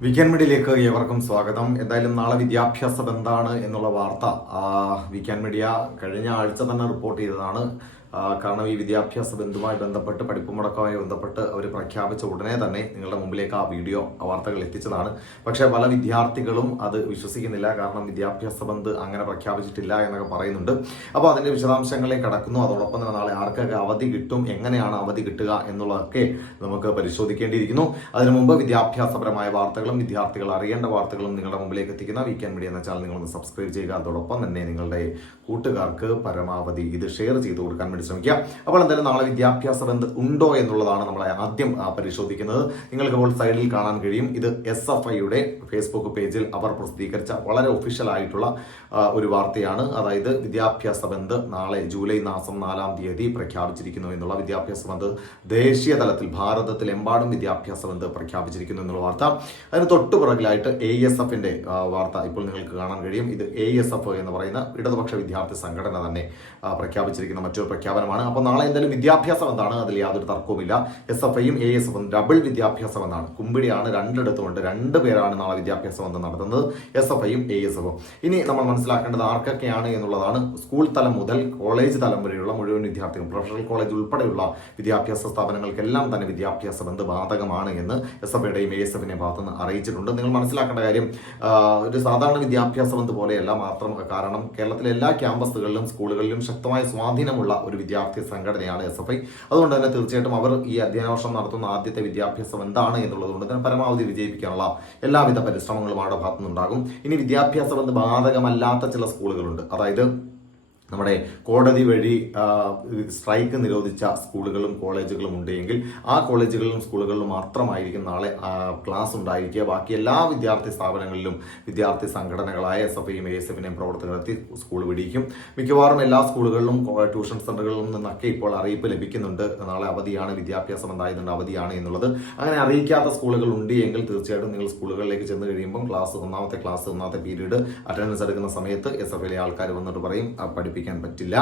Weekend മീഡിയയിലേക്ക് ഏവർക്കും സ്വാഗതം. എന്തായാലും നാളെ വിദ്യാഭ്യാസം എന്താണ് എന്നുള്ള വാർത്ത വീക്കെൻഡ് മീഡിയ കഴിഞ്ഞ ആഴ്ച തന്നെ റിപ്പോർട്ട് ചെയ്തതാണ്. കാരണം ഈ വിദ്യാഭ്യാസ ബന്ധുമായി ബന്ധപ്പെട്ട് പഠിപ്പ് മുടക്കവുമായി ബന്ധപ്പെട്ട് അവർ പ്രഖ്യാപിച്ച ഉടനെ തന്നെ നിങ്ങളുടെ മുമ്പിലേക്ക് ആ വീഡിയോ വാർത്തകൾ എത്തിച്ചതാണ്. പക്ഷേ പല വിദ്യാർത്ഥികളും അത് വിശ്വസിക്കുന്നില്ല. കാരണം വിദ്യാഭ്യാസ ബന്ധ് അങ്ങനെ പ്രഖ്യാപിച്ചിട്ടില്ല എന്നൊക്കെ പറയുന്നുണ്ട്. അപ്പോൾ അതിന്റെ വിശദാംശങ്ങളെ കടക്കുന്നു. അതോടൊപ്പം തന്നെ നാളെ ആർക്കൊക്കെ അവധി കിട്ടും എങ്ങനെയാണ് അവധി കിട്ടുക എന്നുള്ളതൊക്കെ നമുക്ക് പരിശോധിക്കേണ്ടിയിരിക്കുന്നു. അതിനു മുമ്പ് വിദ്യാഭ്യാസപരമായ വാർത്തകളും വിദ്യാർത്ഥികൾ അറിയേണ്ട വാർത്തകളും നിങ്ങളുടെ മുമ്പിലേക്ക് എത്തിക്കുന്ന വീക്കെൻഡ് മീഡിയ എന്ന ചാനൽ നിങ്ങളൊന്ന് സബ്സ്ക്രൈബ് ചെയ്യുക. അതോടൊപ്പം തന്നെ നിങ്ങളുടെ കൂട്ടുകാർക്ക് പരമാവധി ഇത് ഷെയർ ചെയ്ത് കൊടുക്കാൻ വേണ്ടി ശ്രമിക്കുക. അപ്പോൾ എന്തായാലും നാളെ വിദ്യാഭ്യാസ ബന്ധം ഉണ്ടോ എന്നുള്ളതാണ് നമ്മൾ ആദ്യം പരിശോധിക്കുന്നത്. നിങ്ങൾക്ക് ഇപ്പോൾ സൈഡിൽ കാണാൻ കഴിയും. ഇത് എസ് എഫ് ഐയുടെ ഫേസ്ബുക്ക് പേജിൽ അവർ പ്രസിദ്ധീകരിച്ച വളരെ ഒഫീഷ്യൽ ആയിട്ടുള്ള ഒരു വാർത്തയാണ്. അതായത് വിദ്യാഭ്യാസ ബന്ദ് നാളെ ജൂലൈ മാസം നാലാം തീയതി പ്രഖ്യാപിച്ചിരിക്കുന്നു എന്നുള്ള വിദ്യാഭ്യാസ ബന്ദ് ദേശീയ തലത്തിൽ ഭാരതത്തിലെമ്പാടും വിദ്യാഭ്യാസ ബന്ദ് പ്രഖ്യാപിച്ചിരിക്കുന്നു എന്നുള്ള വാർത്ത. അതിന് തൊട്ടു പുറകിലായിട്ട് എ എസ് എഫിന്റെ വാർത്ത ഇപ്പോൾ നിങ്ങൾക്ക് കാണാൻ കഴിയും. ഇത് എ എസ് എഫ് എന്ന് പറയുന്ന ഇടതുപക്ഷ വിദ്യാർത്ഥി സംഘടന തന്നെ പ്രഖ്യാപിച്ചിരിക്കുന്ന മറ്റൊരു പ്രഖ്യാപനമാണ്. അപ്പോൾ നാളെ എന്തായാലും വിദ്യാഭ്യാസം എന്താണ്? അതിൽ യാതൊരു തർക്കവുമില്ല. എസ് എഫ് ഐയും എ എസ് എഫും ഡബിൾ വിദ്യാഭ്യാസം എന്നാണ്. കുമ്പിടിയാണ് രണ്ടിടത്തുമുണ്ട്. രണ്ട് പേരാണ് നാളെ വിദ്യാഭ്യാസം എന്ന് നടത്തുന്നത്. എസ് എഫ് ഐയും എ എസ് എഫും ഇനി നമ്മൾ മനസ്സിലാക്കേണ്ടത് ആർക്കൊക്കെയാണ് എന്നുള്ളതാണ്. സ്കൂൾ തലം മുതൽ കോളേജ് തലം വരെയുള്ള മുഴുവൻ വിദ്യാർത്ഥികൾ പ്രൊഫഷണൽ കോളേജ് ഉൾപ്പെടെയുള്ള വിദ്യാഭ്യാസ സ്ഥാപനങ്ങൾക്കെല്ലാം തന്നെ വിദ്യാഭ്യാസ ബന്ധ ബാധകമാണ് എന്ന് എസ് എഫ് ഐയുടെയും എ എസ് എഫിന്റെ ഭാഗത്തുനിന്ന് അറിയിച്ചിട്ടുണ്ട്. നിങ്ങൾ മനസ്സിലാക്കേണ്ട കാര്യം ഒരു സാധാരണ വിദ്യാഭ്യാസ ബന്ധ പോലെയല്ല മാത്രം. കാരണം കേരളത്തിലെ എല്ലാ ക്യാമ്പസുകളിലും സ്കൂളുകളിലും ശക്തമായ സ്വാധീനമുള്ള ഒരു വിദ്യാർത്ഥി സംഘടനയാണ് എസ് എഫ് ഐ. അതുകൊണ്ട് തന്നെ തീർച്ചയായിട്ടും അവർ ഈ അധ്യയന വർഷം നടത്തുന്ന ആദ്യത്തെ വിദ്യാഭ്യാസം എന്താണ് എന്നുള്ളത് കൊണ്ട് തന്നെ പരമാവധി വിജയിപ്പിക്കാനുള്ള എല്ലാവിധ പരിശ്രമങ്ങളും അവരുടെ ഭാഗത്തുനിന്നുണ്ടാകും. ഇനി വിദ്യാഭ്യാസം എന്ന് ബാധകമല്ലാത്ത ചില സ്കൂളുകളുണ്ട്. അതായത് നമ്മുടെ കോടതി വഴി സ്ട്രൈക്ക് നിരോധിച്ച സ്കൂളുകളും കോളേജുകളും ഉണ്ടെങ്കിൽ ആ കോളേജുകളിലും സ്കൂളുകളിലും മാത്രമായിരിക്കും നാളെ ക്ലാസ് ഉണ്ടായിരിക്കുക. ബാക്കി എല്ലാ വിദ്യാർത്ഥി സ്ഥാപനങ്ങളിലും വിദ്യാർത്ഥി സംഘടനകളായ എസ് എഫ് ഐയും എ എസ് എഫിനെയും പ്രവർത്തകരെത്തി സ്കൂൾ പിടിക്കും മിക്കവാറും എല്ലാ സ്കൂളുകളിലും ട്യൂഷൻ സെന്ററുകളിൽ നിന്നൊക്കെ ഇപ്പോൾ അറിയിപ്പ് ലഭിക്കുന്നുണ്ട്. നാളെ അവധിയാണ് വിദ്യാഭ്യാസം എന്തായതുകൊണ്ട് അവധിയാണ് എന്നുള്ളത്. അങ്ങനെ അറിയിക്കാത്ത സ്കൂളുകൾ ഉണ്ട് എങ്കിൽ തീർച്ചയായിട്ടും നിങ്ങൾ സ്കൂളുകളിലേക്ക് ചെന്ന് കഴിയുമ്പോൾ ക്ലാസ് ഒന്നാമത്തെ ക്ലാസ് ഒന്നാമത്തെ പീരീഡ് അറ്റൻഡൻസ് എടുക്കുന്ന സമയത്ത് എസ് എഫ് ഐയിലെ ആൾക്കാർ വന്നിട്ട് പറയും "ആ, പഠിപ്പിക്കാൻ പറ്റില്ല.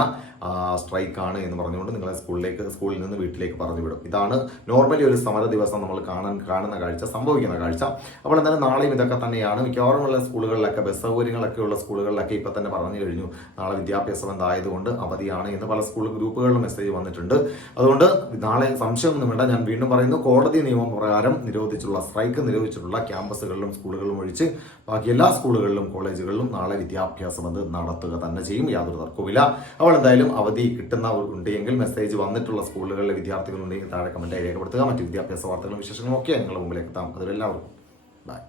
സ്ട്രൈക്ക് ആണ് എന്ന് പറഞ്ഞുകൊണ്ട് നിങ്ങളെ സ്കൂളിലേക്ക് സ്കൂളിൽ നിന്ന് വീട്ടിലേക്ക് പറഞ്ഞു വിടും ഇതാണ് നോർമലി ഒരു സമര ദിവസം നമ്മൾ കാണാൻ കാണുന്ന കാഴ്ച സംഭവിക്കുന്ന കാഴ്ച. അപ്പോൾ എന്തായാലും നാളെയും ഇതൊക്കെ തന്നെയാണ്. മിക്കവാറും ഉള്ള സ്കൂളുകളിലൊക്കെ ബസ് സൗകര്യങ്ങളൊക്കെ ഉള്ള സ്കൂളുകളിലൊക്കെ ഇപ്പം തന്നെ പറഞ്ഞു കഴിഞ്ഞു. നാളെ വിദ്യാഭ്യാസം എന്തായതുകൊണ്ട് അവധിയാണ് എന്ന് പല സ്കൂൾ ഗ്രൂപ്പുകളിലും മെസ്സേജ് വന്നിട്ടുണ്ട്. അതുകൊണ്ട് നാളെ സംശയമൊന്നും വേണ്ട. ഞാൻ വീണ്ടും പറയുന്നു കോടതി നിയമം പ്രകാരം നിരോധിച്ചിട്ടുള്ള സ്ട്രൈക്ക് നിരോധിച്ചിട്ടുള്ള ക്യാമ്പസുകളിലും സ്കൂളുകളിലും ഒഴിച്ച് ബാക്കി എല്ലാ സ്കൂളുകളിലും കോളേജുകളിലും നാളെ വിദ്യാഭ്യാസം അത് നടത്തുക തന്നെ ചെയ്യും. യാതൊരു തർക്കവുമില്ല അവൾ എന്തായാലും അവധി കിട്ടുന്ന ഉണ്ടെങ്കിൽ മെസ്സേജ് വന്നിട്ടുള്ള സ്കൂളുകളിലെ വിദ്യാർത്ഥികളുണ്ടെങ്കിൽ താഴെ കമന്റായി രേഖപ്പെടുത്തുക. മറ്റ് വിദ്യാഭ്യാസ വാർത്തകളും വിശേഷങ്ങളും ഒക്കെ നിങ്ങളുടെ മുമ്പിലേക്ക് എത്താം. അതിലെല്ലാവർക്കും ബൈ